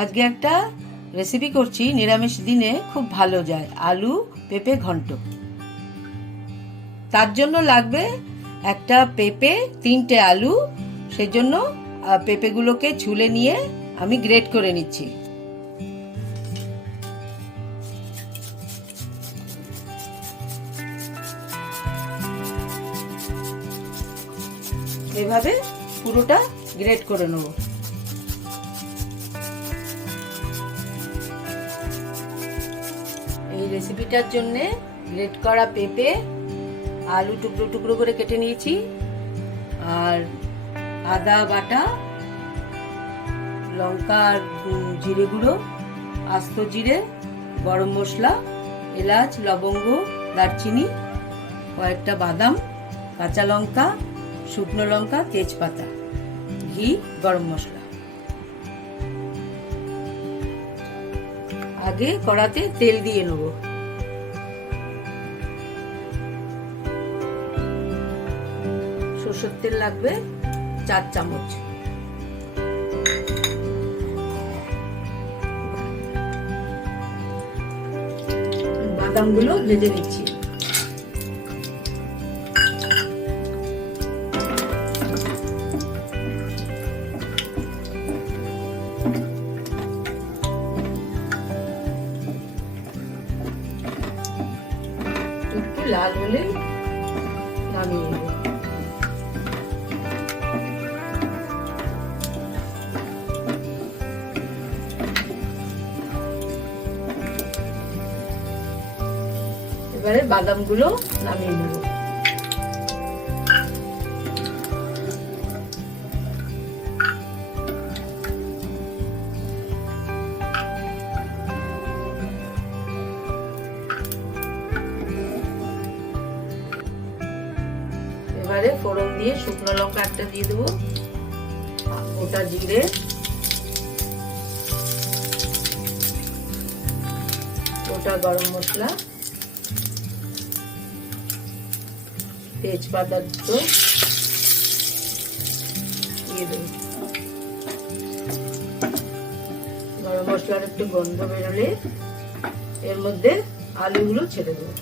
আজকে একটা রেসিপি করছি, নিরামিষ দিনে খুব ভালো যায়, আলু পেঁপে ঘন্ট। তার জন্য লাগবে একটা পেঁপে, 3টে আলু। সেজন্য পেঁপেগুলোকে ছুলে নিয়ে আমি গ্রেট করে নিচ্ছি। এভাবে পুরোটা গ্রেট করে নেব। এই রেসিপিটার জন্য গ্রেট করা পেঁপে, আলু টুকরো টুকরো করে কেটে নিয়েছি, আর আদা বাটা, লঙ্কা আর জিরে গুঁড়ো, আস্ত জিরে, গরম মশলা, এলাচ, লবঙ্গ, দারচিনি, কয়েকটা বাদাম, কাঁচা লঙ্কা, শুকনো লঙ্কা, তেজপাতা, ঘি, গরম মশলা। আগে কড়াতে তেল দিয়ে নেব। সরষের তেল লাগবে 4 চামচ। বাদামগুলো ভেজে নিচ্ছি। একটু লাল হলে নামিয়ে নেব। এবারে বাদামগুলো নামিয়ে নেব। এবারে ফোড়ন দিয়ে শুকনো লঙ্কা একটা দিয়ে দেবো, গোটা জিরে, গোটা গরম মশলা, তেজপাতা দুটো দিয়ে দেবো। গরম মশলার একটু গন্ধ বেরোলে এর মধ্যে আলুগুলো ছেড়ে দেবো।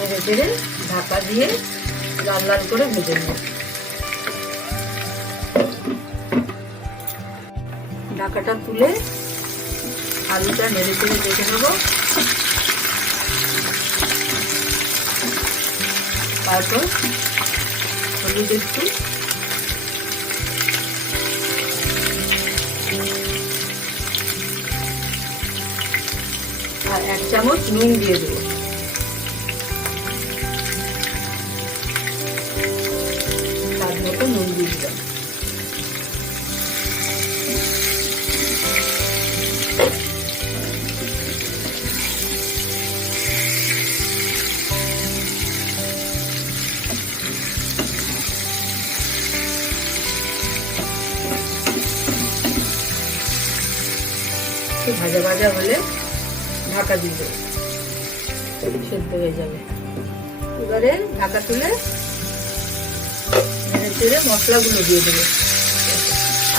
নেড়ে চেড়ে ঢাকা দিয়ে লাল লাল করে ভেজে নেব। ঢাকাটা তুলে আলুটা নেড়ে চেড়ে ভেজে নেব। তারপর হলুদ একটু, আর 1 চামচ নুন দিয়ে দেবো। নুন দিয়ে দিলাম। ভাজা ভাজা হলে ঢাকা দিয়ে দেবো, সেদ্ধ হয়ে যাবে। এবারে ঢাকা তুলে নেড়ে চেড়ে মশলাগুলো দিয়ে দেবো।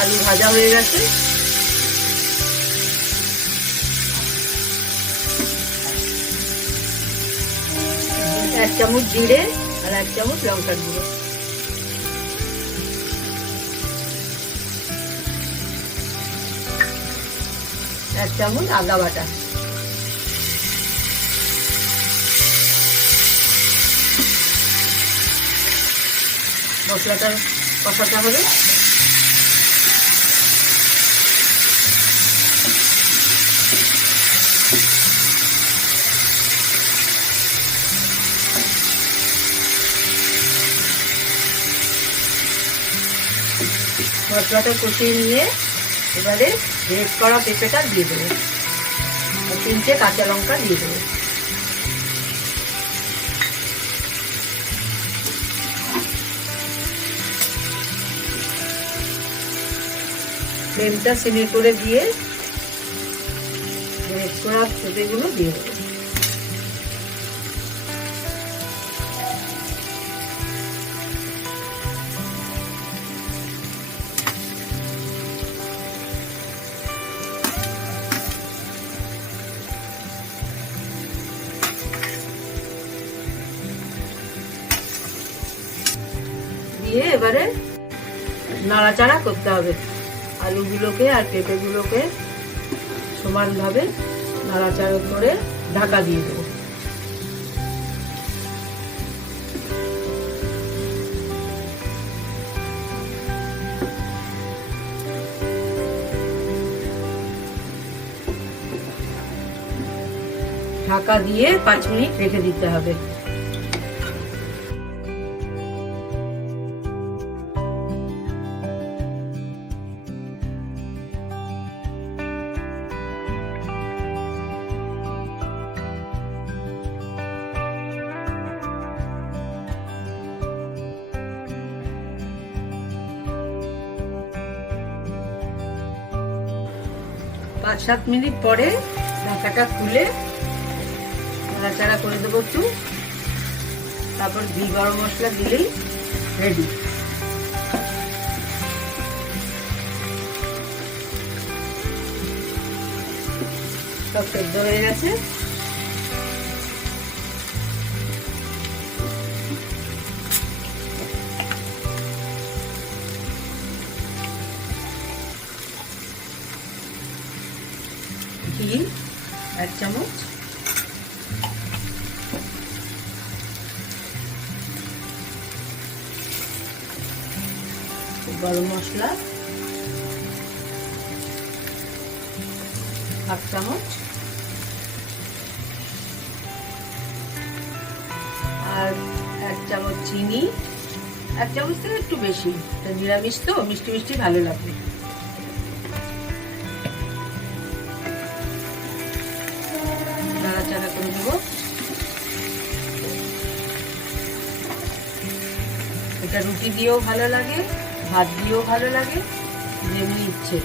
আলু ভাজা হয়ে গেছে। এক চামচ জিরে আর 1 চামচ লঙ্কার গুঁড়ো, এক চামচ আদা বাটা, মশলাটা কষাতে হবে। মশলাটা কষিয়ে নিয়ে এবারে গ্রেট করা পেঁপেটা দিয়ে দেবো, 3টে কাঁচা লঙ্কা দিয়ে দেবো। ফ্লেমটা সিমে করে দিয়ে গ্রেট করা পেঁপেগুলো দিয়ে দেবো। দিয়ে এবারে নাড়াচাড়া করতে হবে। আলুগুলোকে আর পেঁপেগুলোকে সমানভাবে নাড়াচাড়া করে ঢাকা দিয়ে দেবো। ঢাকা দিয়ে 5 মিনিট রেখে দিতে হবে। পাঁচ 7 মিনিট পরে ঢাকাটা খুলে নাড়াচাড়া করে দেবো একটু, তারপর ঘি গরম মশলা দিলেই রেডি। সব সেদ্ধ হয়ে গেছে। ঘি 1 চামচ, গরম মশলা 1/2 চামচ, আর 1 চামচ চিনি। 1 চামচ থেকে একটু বেশি, এটা নিরামিষ তো মিষ্টি মিষ্টি ভালো লাগবে। নাড়াচাড়া করে দেবো। এটা রুটি দিয়েও ভালো লাগে, ভাত দিয়েও ভালো লাগে, যেমনি ইচ্ছে।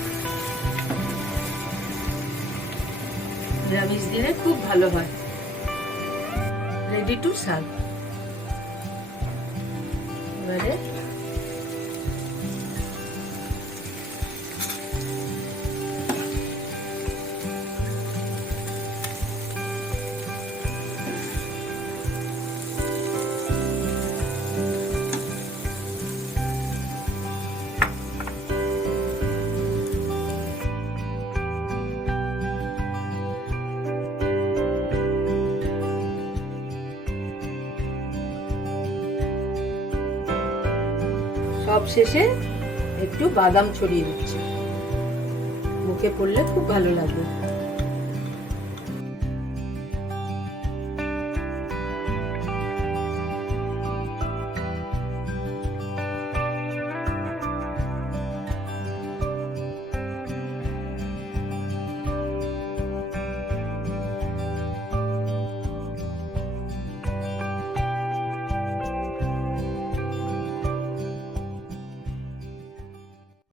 নিরামিষ দিনে খুব ভালো হয়। Ready to serve. এবারে সব শেষে একটু বাদাম ছড়িয়ে দিচ্ছি, মুখে পড়লে খুব ভালো লাগবে।